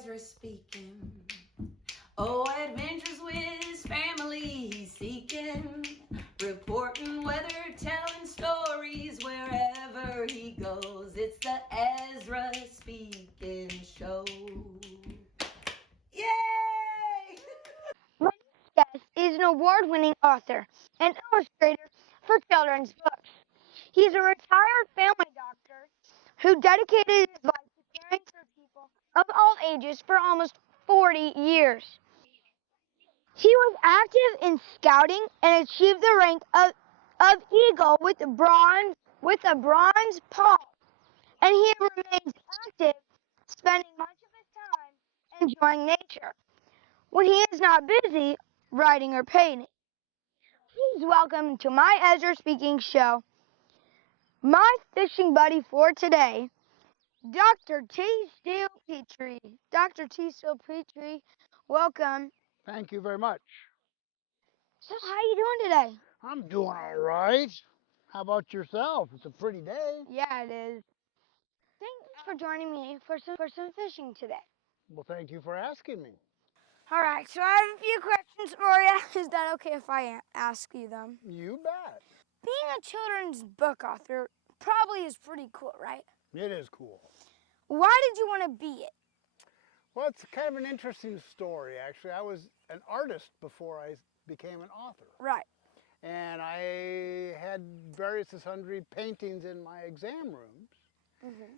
Ezra Speaking. Oh, adventures with his family he's seeking, reporting weather, telling stories wherever he goes. It's the Ezra Speaking Show. Yay! My guest is an award-winning author and illustrator for children's books. He's a retired family doctor who dedicated his life to caring for people of all ages for almost 40 years. He was active in scouting and achieved the rank of Eagle with a bronze paw, and he remains active, spending much of his time enjoying nature when he is not busy writing or painting. Please welcome to my Ezra Speaking show, my fishing buddy for today, Dr. T. Steele Petry. Dr. T. Steele Petry, welcome. Thank you very much. So how are you doing today? I'm doing all right. How about yourself? It's a pretty day. Yeah, it is. Thanks for joining me for some fishing today. Well, thank you for asking me. All right, so I have a few questions for you. Is that okay if I ask you them? You bet. Being a children's book author probably is pretty cool, right? It is cool. Why did you want to be it? Well, it's kind of an interesting story, actually. I was an artist before I became an author. Right. And I had various and sundry paintings in my exam rooms.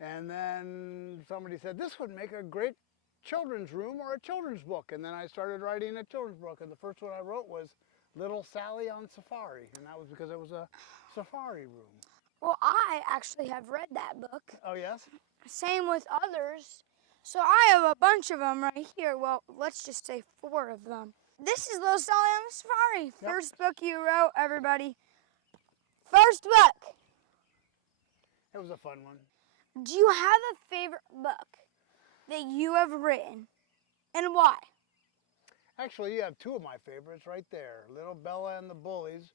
And then somebody said, this would make a great children's room or a children's book. And then I started writing a children's book. And the first one I wrote was Little Sally on Safari. And that was because it was a safari room. Well, I actually have read that book. Oh, yes? Same with others. So I have a bunch of them right here. Well, let's just say 4 of them. This is Little Sally on the Safari. Yep. First book you wrote, everybody. First book. It was a fun one. Do you have a favorite book that you have written, and why? Actually, you have 2 of my favorites right there. Little Bella and the Bullies.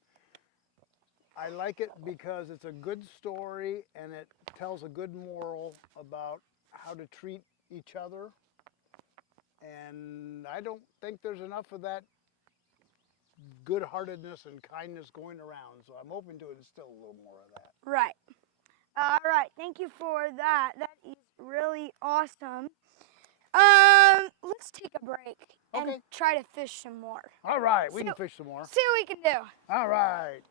I like it because it's a good story and it tells a good moral about how to treat each other. And I don't think there's enough of that good-heartedness and kindness going around. So I'm hoping to instill a little more of that. Right. All right. Thank you for that. That is really awesome. Let's take a break and Okay. try to fish some more. All right, we can fish some more. See what we can do. All right.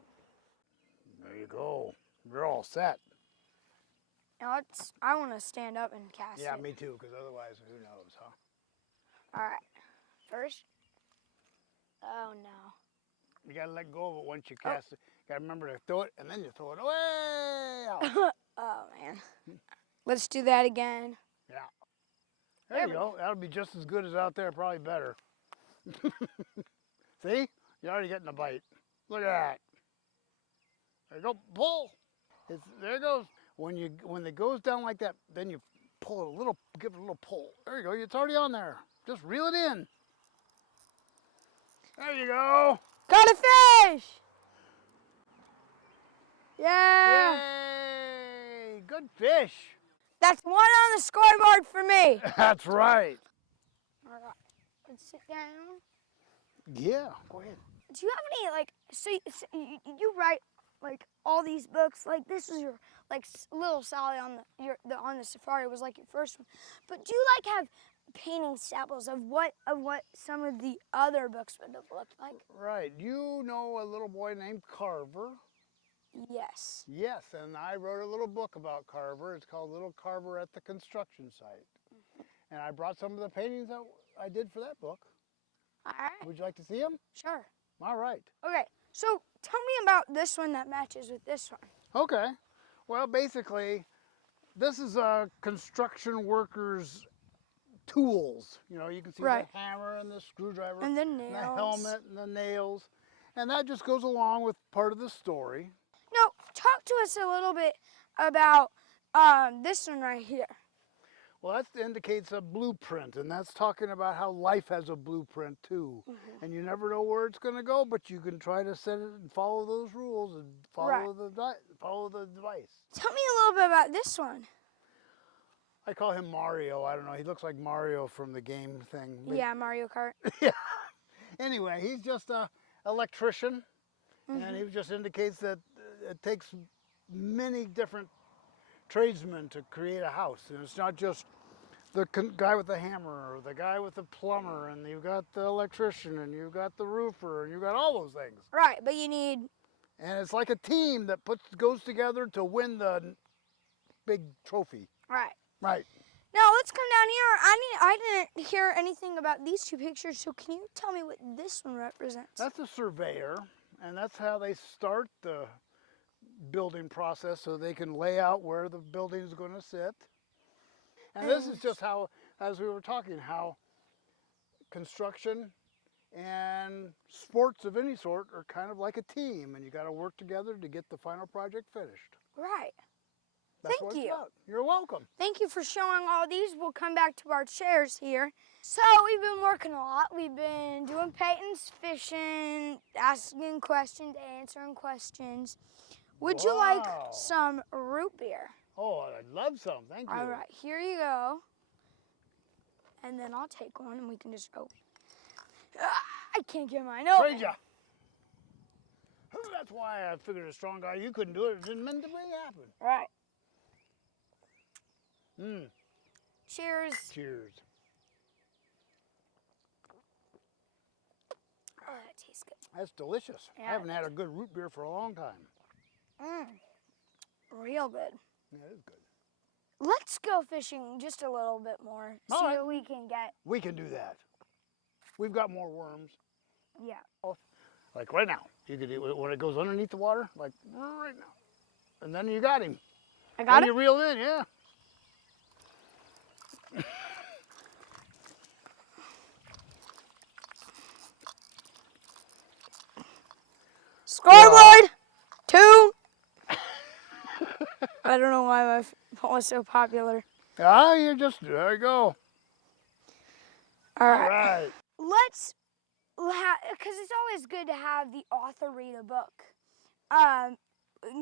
There you go. We're all set. Now I want to stand up and cast Yeah, it. me too, because otherwise, who knows, huh? All right. First. Oh, no. You got to let go of it once you cast it. You got to remember to throw it, and then you throw it away out. Oh, man. Let's do that again. Yeah. There you go. That'll be just as good as out there, probably better. See? You're already getting a bite. Look at that. There you go. Pull. There it goes. When it goes down like that, then you pull it a little, give it a little pull. There you go. It's already on there. Just reel it in. There you go. Got a fish! Yeah! Yay! Good fish. That's 1 on the scoreboard for me. That's right. All right. Let's sit down. Yeah, go ahead. Do you have any, so you write, all these books, this is your, Little Sally on the Safari was your first one. But do you, have painting samples of what some of the other books would have looked like? Right. You know a little boy named Carver? Yes. Yes, and I wrote a little book about Carver. It's called Little Carver at the Construction Site. And I brought some of the paintings that I did for that book. All right. Would you like to see them? Sure. All right. Okay, so tell me about this one that matches with this one. Okay. Well, basically, this is a construction worker's tools. You know, you can see the hammer and the screwdriver. And the nails. And the helmet and the nails. And that just goes along with part of the story. Now, talk to us a little bit about this one right here. Well, that indicates a blueprint, and that's talking about how life has a blueprint too. And you never know where it's going to go, but you can try to set it and follow those rules and follow the device. Tell me a little bit about this one. I call him Mario. I don't know. He looks like Mario from the game thing. But Yeah, Mario Kart. yeah. Anyway, he's just a electrician, and he just indicates that it takes many different tradesmen to create a house, and it's not just the guy with the hammer or the guy with the plumber, and you've got the electrician, and you've got the roofer, and you've got all those things. Right, but you need... And it's like a team that goes together to win the big trophy. Right. Right. Now let's come down here. I didn't hear anything about these two pictures, so can you tell me what this one represents? That's a surveyor, and that's how they start the building process, so they can lay out where the building is going to sit. And this is just how, as we were talking, how construction and sports of any sort are kind of like a team, and you got to work together to get the final project finished. Right. That's Thank what you. it's about. You're welcome. Thank you for showing all these. We'll come back to our chairs here. So we've been working a lot. We've been doing Peyton's fishing, asking questions, answering questions. Would you like some root beer? Oh, I'd love some. Thank you. All right, here you go. And then I'll take one and we can just open. I can't get mine open. Praise ya. That's why I figured a strong guy, you couldn't do it. It didn't meant to really happen. Right. Mm. Cheers. Cheers. Oh, that tastes good. That's delicious. Yeah, I haven't had a good root beer for a long time. Real good. Yeah, it is good. Let's go fishing just a little bit more. All See right. what we can get. We can do that. We've got more worms. Yeah. Like right now. You could do it when it goes underneath the water, like right now. And then you got him. I got Then it? you reel in, yeah. Scoreboard! 2. I don't know why my phone was so popular. Ah, you just, there you go. All right. All right. Let's, because it's always good to have the author read a book. And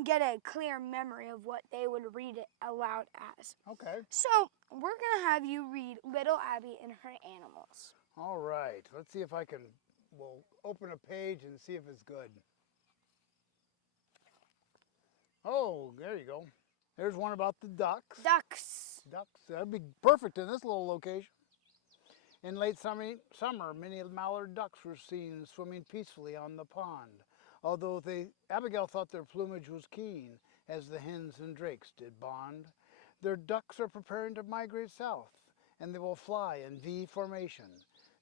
get a clear memory of what they would read it aloud as. Okay. So, we're going to have you read Little Abby and Her Animals. All right. Let's see if I can, we'll open a page and see if it's good. Oh, there you go. There's one about the ducks. Ducks. Ducks. That'd be perfect in this little location. In late summer, many mallard ducks were seen swimming peacefully on the pond, although Abigail thought their plumage was keen, as the hens and drakes did bond. Their ducks are preparing to migrate south, and they will fly in V formation.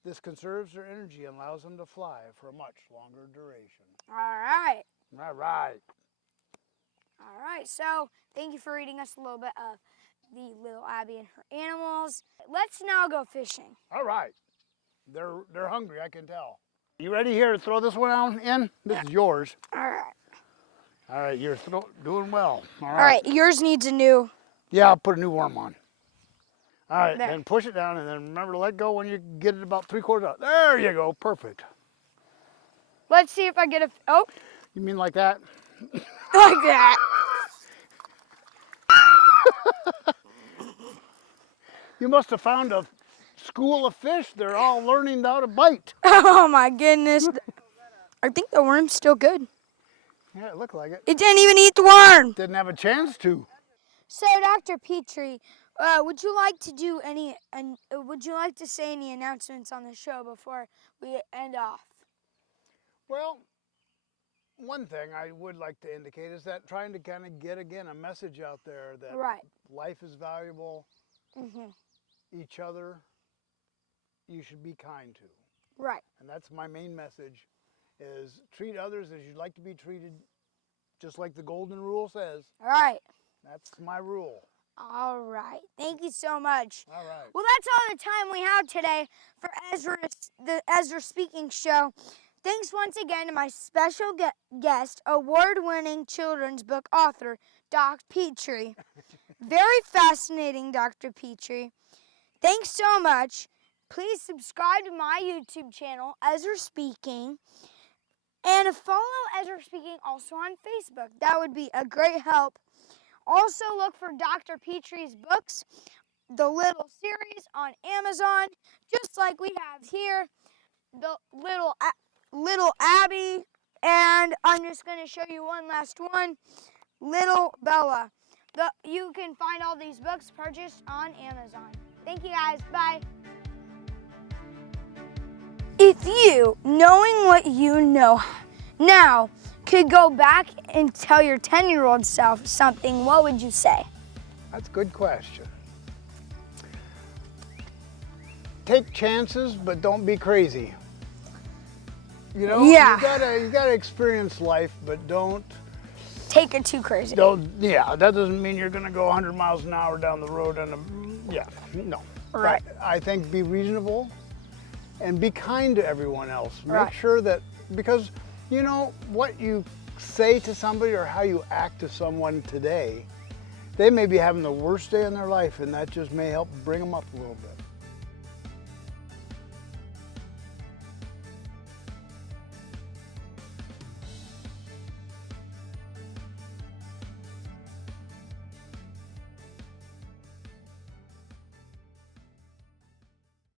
This conserves their energy and allows them to fly for a much longer duration. All right. All right. All right, so thank you for reading us a little bit of the Little Abby and Her Animals. Let's now go fishing. All right. They're hungry, I can tell. You ready here to throw this one out in? This is yours. All right. All right, you're doing well. All right, yours needs a new. Yeah, I'll put a new worm on. All right, There. then push it down, and then remember to let go when you get it about 3/4 out. There you go, perfect. Let's see if I get a. Oh, You mean like that? like that. You must have found a school of fish. They're all learning how to bite. Oh my goodness. I think the worm's still good. Yeah, it looked like it. It didn't even eat the worm. Didn't have a chance to. So, Dr. Petry, would you like to do any? Would you like to say any announcements on the show before we end off? Well, one thing I would like to indicate is that trying to kind of get, again, a message out there that Right. life is valuable, Mm-hmm. each other you should be kind to. Right. And that's my main message, is treat others as you'd like to be treated, just like the golden rule says. All right. That's my rule. All right. Thank you so much. All right. Well, that's all the time we have today for the Ezra Speaking show. Thanks once again to my special guest, award-winning children's book author, Dr. Petry. Very fascinating, Dr. Petry. Thanks so much. Please subscribe to my YouTube channel, Ezra Speaking, and follow Ezra Speaking also on Facebook. That would be a great help. Also, look for Dr. Petry's books the little series on Amazon, just like we have here, the little Abby, and I'm just going to show you one last one, Little Bella. You can find all these books purchased on Amazon. Thank you guys. Bye. If you, knowing what you know now, could go back and tell your 10-year-old self something, what would you say? That's a good question. Take chances, but don't be crazy. You know, Yeah. you gotta experience life, but don't Take it too crazy. Yeah, that doesn't mean you're gonna go 100 miles an hour down the road no. Right. But I think be reasonable and be kind to everyone else. Make Right. sure that, because you know what you say to somebody or how you act to someone today, they may be having the worst day in their life, and that just may help bring them up a little bit.